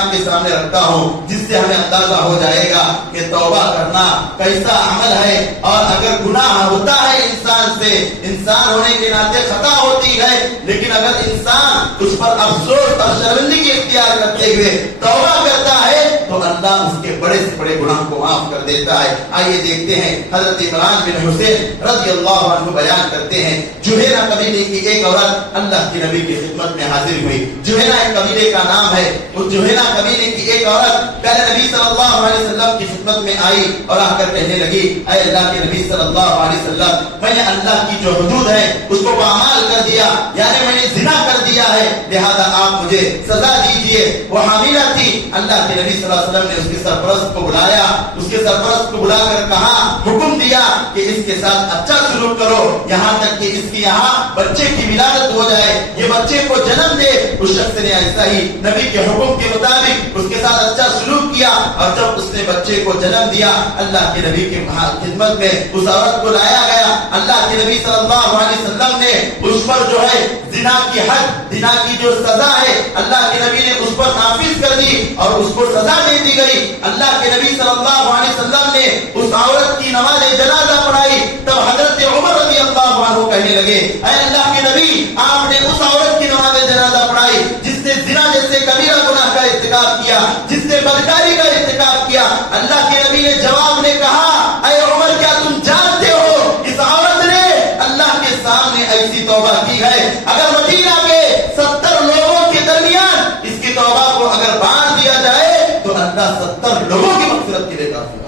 آپ کے سامنے رکھتا ہوں جس سے ہمیں اندازہ ہو جائے گا کہ توبہ کرنا کیسا عمل ہے، اور اگر گناہ ہوتا ہے انسان سے، انسان ہونے کے ناطے خطا ہوتی ہے، لیکن اگر انسان اس پر افسوس اور شرمندگی اختیار کرتے ہوئے توبہ کرتا ہے تو اللہ اس کے بڑے سے بڑے گناہ کو معاف کر دیتا ہے۔ آئیے دیکھتے ہیں حضرت عمران بن حسین رضی اللہ عنہ بیان کرتے ہیں، جوہینا قبیلے کی ایک عورت اللہ کے نبی کی خدمت میں حاضر ہوئی۔ جوہینا ایک قبیلے کا نام ہے۔ اس جوہینا قبیلے کی ایک عورت پہلے نبی صلی اللہ علیہ وسلم کی خدمت میں آئی اور آ کر کہنے لگی، اے اللہ کے نبی صلی اللہ علیہ وسلم، میں نے اللہ کی جو حدود ہے اس کو پامال کر دیا، یعنی میں نے زنا کر دیا ہے، لہذا آپ مجھے سزا دیجئے۔ وہ حاملہ تھی۔ اللہ کے نبی صلی اللہ علیہ وسلم نے اس کے سرپرست کو بلایا، اس کے سرپرست کو بلا کر کہا، حکم دیا کہ اس کے ساتھ اچھا سلوک کرو، یہاں تک کہ اس کی یہاں بچے کی ولادت ہو جائے، یہ بچے کو جنم دے۔ اس شخص نے ایسا ہی نبی کے حکم کے مطابق اس کے ساتھ اچھا سلوک کیا، اور جب اس نے بچے کو جنم دیا، اللہ کے نبی کی خدمت میں اس عورت کو لایا گیا۔ اللہ کے نبی صلی اللہ علیہ وسلم نے اس پر جو ہے زنا کی حد، زنا کی جو سزا ہے، اللہ کے نبی نے اس پر نافذ کر دی اور اس کو سزا دے دی گئی۔ اللہ کے نبی صلی اللہ علیہ وسلم نے اس عورت کی نماز جنازہ پڑھائی، تب حضرت عمر رضی اللہ عنہ کہنے لگے، اے اللہ کے نبی، آپ نے اس عورت کی نماز جنازہ پڑھائی جس نے زنا جیسے کبیرہ گناہ کا ارتکاب کیا، جس نے بدکاری کا ارتکاب کیا۔ اللہ کے نبی نے جواب میں کہا، اے عمر، کیا تم جانتے ہو اس عورت نے اللہ کے سامنے ایسی توبہ کی ہے، اگر مدینہ کے 70 لوگوں کے درمیان اس کی توبہ کو اگر بانٹ دیا جائے تو اللہ 70 لوگوں کی مغفرت کے لیے کافی۔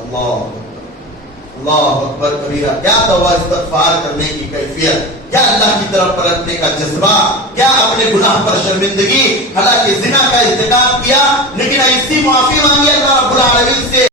اللہ اکبر کبیرہ! کیا توبہ استغفار کرنے کی کیفیت، کیا اللہ کی طرف پلٹنے کا جذبہ، کیا اپنے گناہ پر شرمندگی، حالانکہ زنا کا ارتکاب کیا لیکن ایسی معافی مانگی اللہ رب العالمین سے۔